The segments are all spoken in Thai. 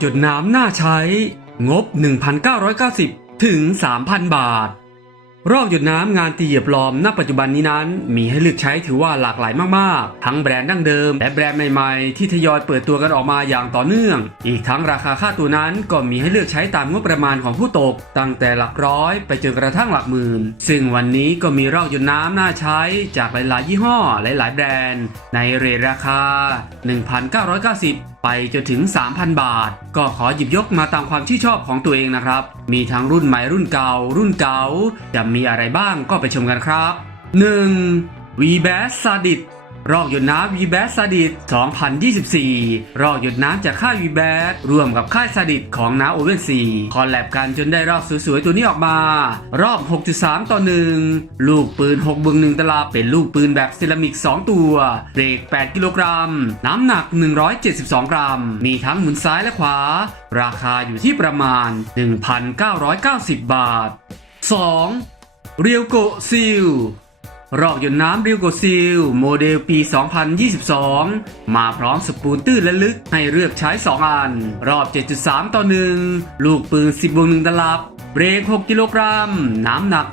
หยดน้ำน่าใช้ งบ 1,990 ถึง 3,000 บาท รอกหยดน้ำงานตีเหยียบลอมณปัจจุบันนี้นั้น มีให้เลือกใช้ถือว่าหลากหลายมาก ๆ ทั้งแบรนด์ดั้งเดิม และแบรนด์ใหม่ ๆ ที่ทยอยเปิดตัวกันออกมาอย่างต่อเนื่อง อีกทั้งราคาค่าตัวนั้นก็มีให้เลือกใช้ตามงบประมาณของผู้ตก ตั้งแต่หลักร้อยไปจนกระทั่งหลักหมื่น ซึ่งวันนี้ก็มีรอกหยดน้ำน่าใช้จากหลาย ๆ ยี่ห้อหลาย ๆ แบรนด์ ในเรทราคา 1,990 ไปจนถึง 3,000 บาท ก็ขอหยิบยกมาตามความชื่นชอบของตัวเองนะครับ มีทั้งรุ่นใหม่รุ่นเก่า รุ่นเก่า จะมีอะไรบ้างก็ไปชมกันครับ 1. v b a s s a d i t รอกหยดน้ำ v b a s s a d i t 2024 รอกหยดน้ำจากค่าย v b a s ร่วมกับค่ายซาดิตของน้าโอเวนซีคอลแลบกันจนได้รอบสวยๆตัวนี้ออกมา รอบ 6.3 ต่อ 1 ลูกปืน6บึง1ตลับเป็นลูกปืนแบบเซรามิก 2 ตัวเบรก 8 กิโลกรัม น้ำหนัก 172 กรัม มีทั้งหมุนซ้ายและขวา ราคาอยู่ที่ประมาณ 1,990 บาท 2. เรียวโกซิล รอกหยดน้ำรียวโกซิล โมเดลปี 2022 มาพร้อมสปูนตื้นและลึกให้เลือกใช้ 2 อัน รอบ 7.3 ต่อ 1 ลูกปืน 10บวง1ตลับ เบรก 6 กิโลกรัม น้ำหนัก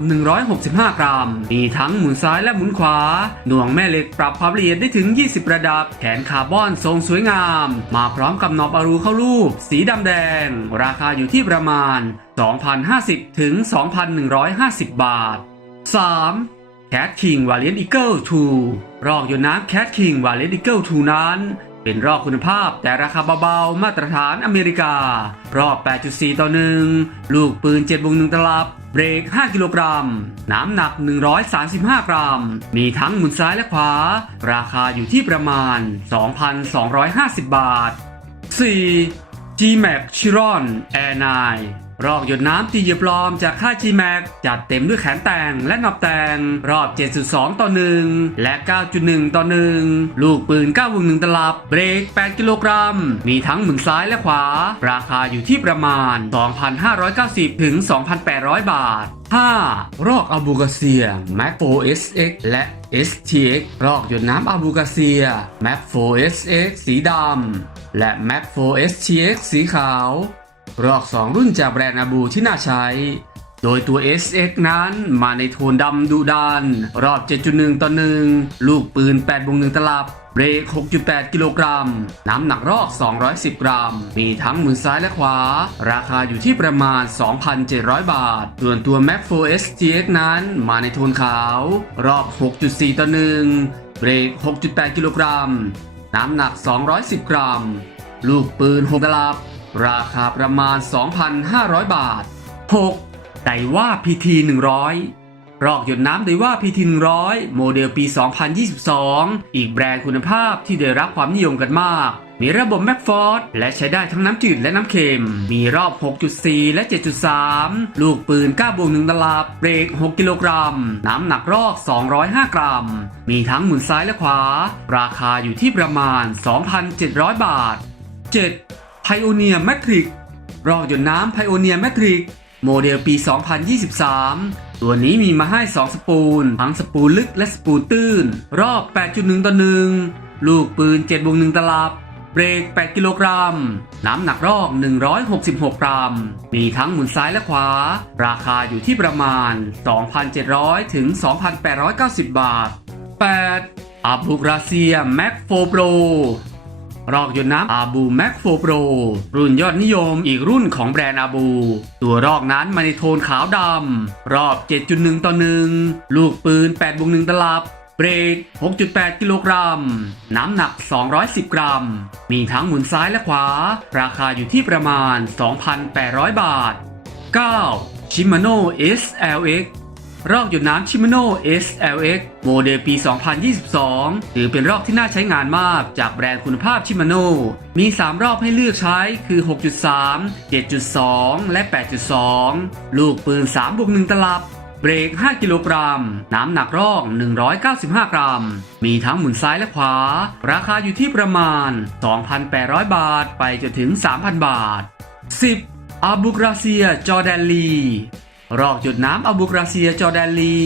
165 กรัม มีทั้งหมุนซ้ายและหมุนขวา หน่วงแม่เหล็กปรับความละเอียดได้ถึง 20 ระดับ แขนคาร์บอนทรงสวยงาม มาพร้อมกับนอบอารูเข้ารูป สีดำแดง ราคาอยู่ที่ประมาณ 2,050 ถึง 2,150 บาท 3. Cat King Valiant Eagle 2 รอกยนต์น้ำ Cat King Valiant Eagle 2 นั้น เป็นรอกคุณภาพแต่ราคาเบาๆ มาตรฐานอเมริกา รอบ 8.4 ต่อ 1 ลูกปืน7วง1ตลับ เบรก 5 กิโลกรัม น้ำหนัก 135 กรัม มีทั้งหมุนซ้ายและขวา ราคาอยู่ที่ประมาณ 2,250 บาท 4. G-Max Chiron Air 9 รอกหยดน้ำตีเหยียบลอมจากค่าย G-Max จัดเต็มด้วยแขนแต่งและนอบแต่งรอบ 7.2 ต่อ 1 และ 9.1 ต่อ 1 ลูกปืน 9วง1ตลับ เบรก 8 กิโลกรัม มีทั้งหมุนซ้ายและขวา ราคาอยู่ที่ประมาณ 2,590 ถึง 2,800 บาท 5. รอกอาบูกาเซีย Mac 4 SX และ STX รอกหยดน้ำอาบูกาเซีย Mac 4 SX สีดำและ Mac 4 STX สีขาว รอก 2 รุ่นจากแบรนด์อาบูที่น่าใช้ โดยตัว SX นั้นมาในโทนดำดุดันรอบ 7.1 ต่อ 1 ลูกปืน8บวง1ตลับเบรก 6.8 กิโลกรัม น้ำหนักรอก 210 กรัม มีทั้งมือซ้ายและขวา ราคาอยู่ที่ประมาณ 2,700 บาทส่วนตัว Mac 4 STX นั้นมาในโทนขาว รอบ 6.4 ต่อ 1 เบรก 6.8 กิโลกรัม น้ำหนัก 210 กรัม ลูกปืน 6 ตลับ ราคาประมาณ 2,500 บาท 6. ไดว่า PT 100 รอกหยดน้ำไดว่า PT 100 โมเดลปี 2022 อีกแบรนด์คุณภาพที่ได้รับความนิยมกันมาก มีระบบแม็กฟอร์ดและใช้ได้ทั้งน้ำจืดและน้ำเค็ม มีรอบ 6.4 และ 7.3 ลูกปืน 9 บวก 1 ตลับเบรก 6 กิโลกรัม น้ำหนักรอก 205 กรัม มีทั้งหมุนซ้ายและขวา ราคาอยู่ที่ประมาณ 2,700 บาท 7. Pioneer Matrix รอกหยดน้ำ Pioneer Matrix โมเดลปี 2023 ตัวนี้มีมาให้ 2 สปูล ทั้งสปูลลึกและสปูลตื้น รอบ 8.1 ต่อ 1 ลูกปืน7บวก1ตลับ เบรก 8 กิโลกรัม น้ำหนักรอก 166 กรัม มีทั้งหมุนซ้ายและขวา ราคาอยู่ที่ประมาณ 2,700 ถึง 2,890 บาท 8. อาบูกราเซียแม็กโฟโปร รอกหยดน้ำอาบูแม็กโฟโปรรุ่นยอดนิยมอีกรุ่นของแบรนด์อาบู ตัวรอกนั้นมาในโทนขาวดำ รอบ 7.1 ต่อ 1 ลูกปืน8บวก1ตลับเบรก 6.8 กิโลกรัม น้ำหนัก 210 กรัม มีทั้งหมุนซ้ายและขวา ราคาอยู่ที่ประมาณ 2,800 บาท 9. Shimano SLX รอกหยดน้ำ Shimano SLX โมเดลปี 2022 ถือเป็นรอกที่น่าใช้งานมากจากแบรนด์คุณภาพ Shimano มี 3 รอบให้เลือกใช้คือ 6.3 7.2 และ 8.2 ลูกปืน3บวก1ตลับเบรก 5 กิโลกรัม น้ำหนักรอก 195 กรัม มีทั้งหมุนซ้ายและขวา ราคาอยู่ที่ประมาณ 2,800 บาท ไปจนถึง 3,000 บาท 10. อาบูกราเซีย จอแดนลี รอกหยดน้ำอาบูกราเซียจอร์แดนลี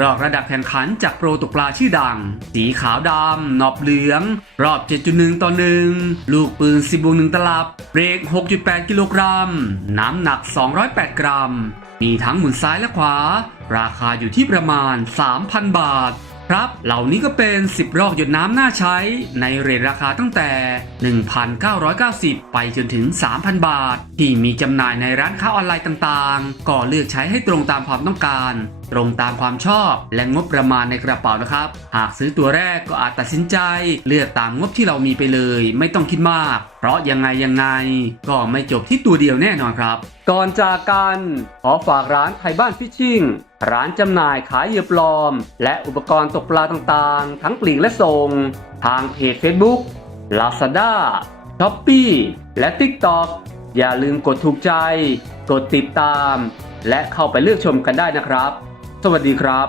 รอกระดับแข่งขันจากโปรตกปลาชื่อดัง สีขาวดำ นอบเหลือง รอบ 7.1 ต่อ 1 ลูกปืน 10บวก1ตลับ เบรก 6.8 กิโลกรัม น้ำหนัก 208 กรัม มีทั้งหมุนซ้ายและขวา ราคาอยู่ที่ประมาณ 3,000 บาท ครับ เหล่านี้ก็เป็น 10 รอกหยดน้ำน่าใช้ในเรทราคาตั้งแต่ 1,990 ไปจนถึง 3,000 บาท ที่มีจำหน่ายในร้านค้าออนไลน์ต่างๆ ก็เลือกใช้ให้ตรงตามความต้องการ ตรงตามความชอบและงบประมาณในกระเป๋านะครับ หากซื้อตัวแรกก็อาจตัดสินใจ เลือกตามงบที่เรามีไปเลย ไม่ต้องคิดมาก เพราะยังไงยังไง ก็ไม่จบที่ตัวเดียวแน่นอนครับ ก่อนจากกันขอฝากร้านไทยบ้านฟิชชิ่ง ร้านจำหน่ายขายเหยื่อปลอม และอุปกรณ์ตกปลาต่างๆ ทั้งปลีกและส่ง ทางเพจ Facebook Lazada Shopee และ TikTok อย่าลืมกดถูกใจ กดติดตาม และเข้าไปเลือกชมกันได้นะครับ สวัสดีครับ